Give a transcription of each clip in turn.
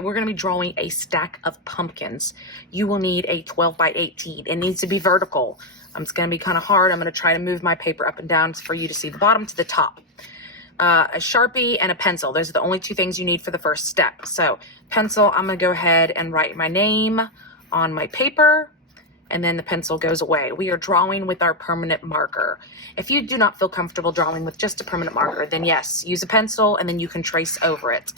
we're going to be drawing a stack of pumpkins. You will need a 12 by 18. It needs to be vertical. It's going to be kind of hard. I'm going to try to move my paper up and down for you to see the bottom to the top. A Sharpie and a pencil. Those are the only two things you need for the first step. So pencil, I'm going to go ahead and write my name on my paper, and then the pencil goes away. We are drawing with our permanent marker. If you do not feel comfortable drawing with just a permanent marker, then yes, use a pencil and then you can trace over it.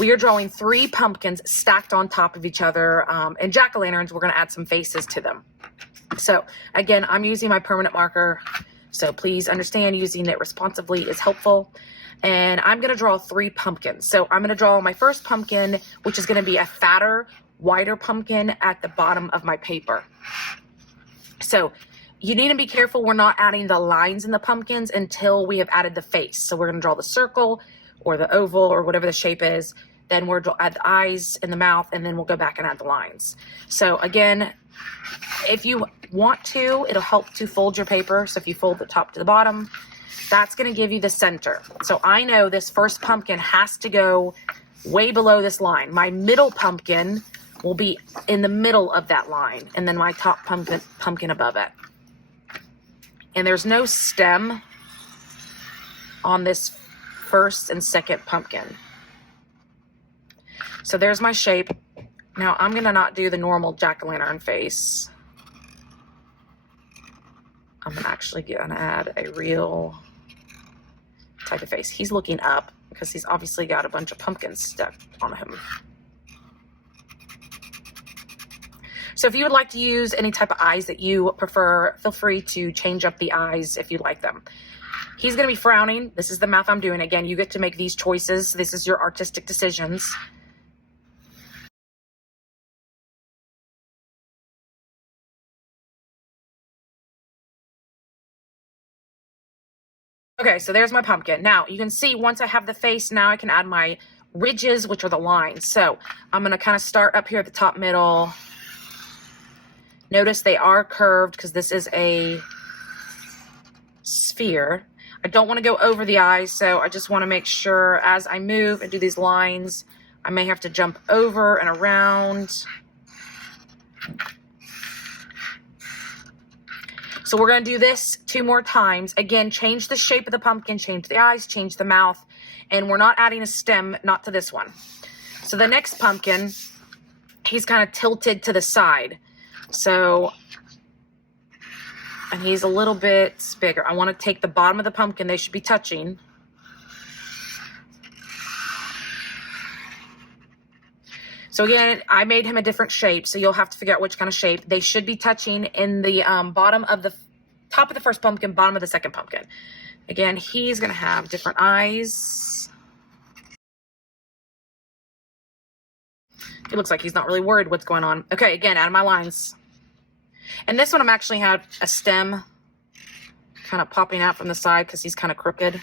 We are drawing 3 pumpkins stacked on top of each other, and jack-o'-lanterns, we're going to add some faces to them. So again, I'm using my permanent marker, so please understand using it responsibly is helpful. And I'm going to draw 3 pumpkins. So I'm going to draw my first pumpkin, which is going to be a fatter, wider pumpkin at the bottom of my paper. So you need to be careful we're not adding the lines in the pumpkins until we have added the face. So we're going to draw the circle or the oval or whatever the shape is. Then we'll add the eyes and the mouth, and then we'll go back and add the lines. So again, if you want to, it'll help to fold your paper. So if you fold the top to the bottom, that's going to give you the center. So I know this first pumpkin has to go way below this line. My middle pumpkin will be in the middle of that line, and then my top pumpkin above it. And there's no stem on this first and second pumpkin. So there's my shape. Now I'm going to not do the normal jack-o'-lantern face. I'm actually going to add a real type of face. He's looking up because he's obviously got a bunch of pumpkins stuck on him. So if you would like to use any type of eyes that you prefer, feel free to change up the eyes if you like them. He's going to be frowning. This is the mouth I'm doing. Again, you get to make these choices. This is your artistic decisions. Okay, so there's my pumpkin. Now, you can see once I have the face, now I can add my ridges, which are the lines. So I'm going to kind of start up here at the top middle. Notice they are curved because this is a sphere. I don't want to go over the eyes, so I just want to make sure as I move and do these lines, I may have to jump over and around. So we're going to do this 2 more times. Again, change the shape of the pumpkin, change the eyes, change the mouth, and we're not adding a stem, not to this one. So the next pumpkin, he's kind of tilted to the side. So, and he's a little bit bigger. I want to take the bottom of the pumpkin. They should be touching. So again, I made him a different shape, so you'll have to figure out which kind of shape. They should be touching in the bottom of the top of the first pumpkin, bottom of the second pumpkin. Again, he's going to have different eyes. It looks like he's not really worried what's going on. Okay, again, add my lines. And this one I'm actually have a stem kind of popping out from the side because he's kind of crooked.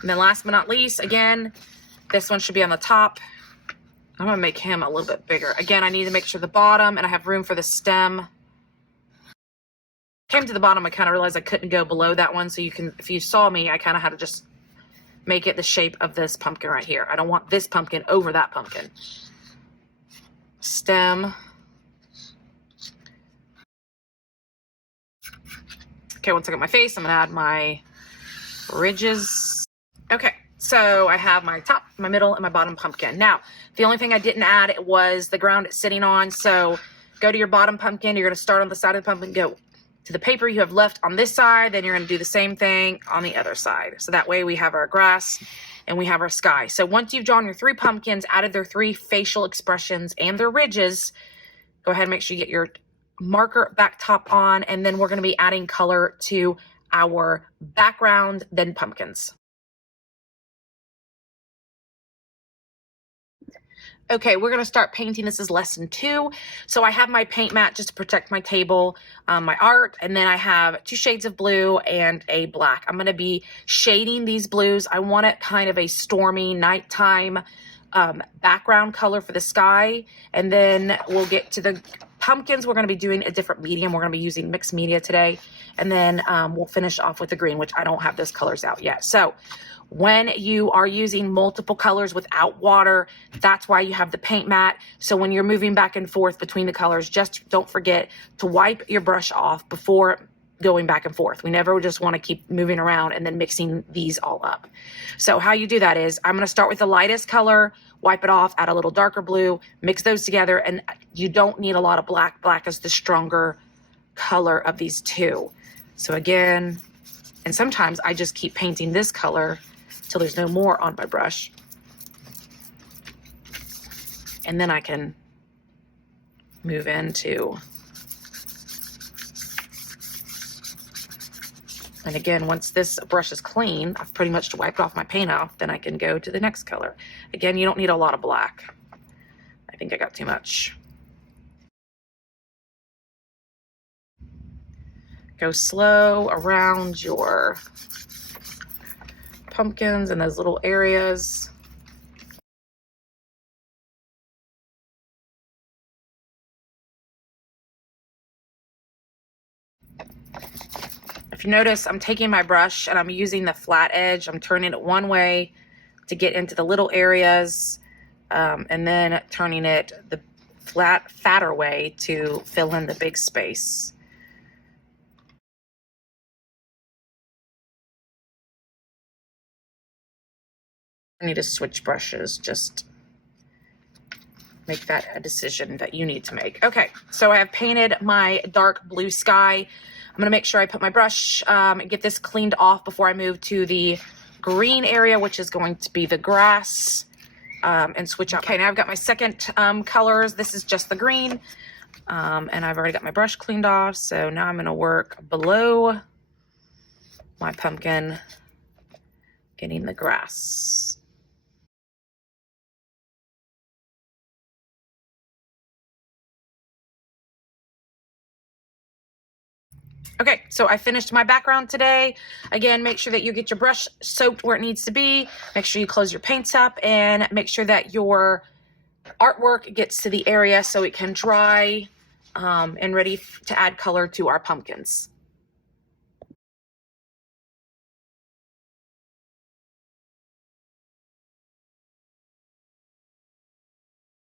And then last but not least, again, this one should be on the top. I'm going to make him a little bit bigger. Again, I need to make sure the bottom, and I have room for the stem. Came to the bottom, I kind of realized I couldn't go below that one. So you can, if you saw me, I kind of had to just make it the shape of this pumpkin right here. I don't want this pumpkin over that pumpkin. Stem. Okay, once I got my face, I'm going to add my ridges. Okay, so I have my top, my middle, and my bottom pumpkin. Now, the only thing I didn't add was the ground it's sitting on. So go to your bottom pumpkin. You're going to start on the side of the pumpkin, go to the paper you have left on this side. Then you're going to do the same thing on the other side. So that way we have our grass and we have our sky. So once you've drawn your 3 pumpkins, added their 3 facial expressions and their ridges, go ahead and make sure you get your marker back top on. And then we're going to be adding color to our background, then pumpkins. Okay, we're going to start painting. This is lesson 2. So I have my paint mat just to protect my table, my art, and then I have 2 shades of blue and a black. I'm going to be shading these blues. I want it kind of a stormy nighttime background color for the sky. And then we'll get to the pumpkins. We're going to be doing a different medium. We're going to be using mixed media today. And then we'll finish off with the green, which I don't have those colors out yet. So when you are using multiple colors without water, that's why you have the paint mat. So when you're moving back and forth between the colors, just don't forget to wipe your brush off before going back and forth. We never just want to keep moving around and then mixing these all up. So how you do that is I'm going to start with the lightest color, wipe it off, add a little darker blue, mix those together, and you don't need a lot of black. Black is the stronger color of these two. So again, and sometimes I just keep painting this color till there's no more on my brush. And then I can move into, and again, once this brush is clean, I've pretty much wiped off my paint off, then I can go to the next color. Again, you don't need a lot of black. I think I got too much. Go slow around your pumpkins and those little areas. If you notice, I'm taking my brush and I'm using the flat edge. I'm turning it one way to get into the little areas, and then turning it the flat, fatter way to fill in the big space. I need to switch brushes, just make that a decision that you need to make. Okay, so I have painted my dark blue sky. I'm gonna make sure I put my brush, get this cleaned off before I move to the green area, which is going to be the grass, and switch out. Okay, now I've got my second colors. This is just the green, and I've already got my brush cleaned off. So now I'm gonna work below my pumpkin, getting the grass. Okay, so I finished my background today. Again, make sure that you get your brush soaked where it needs to be. Make sure you close your paints up and make sure that your artwork gets to the area so it can dry and ready to add color to our pumpkins.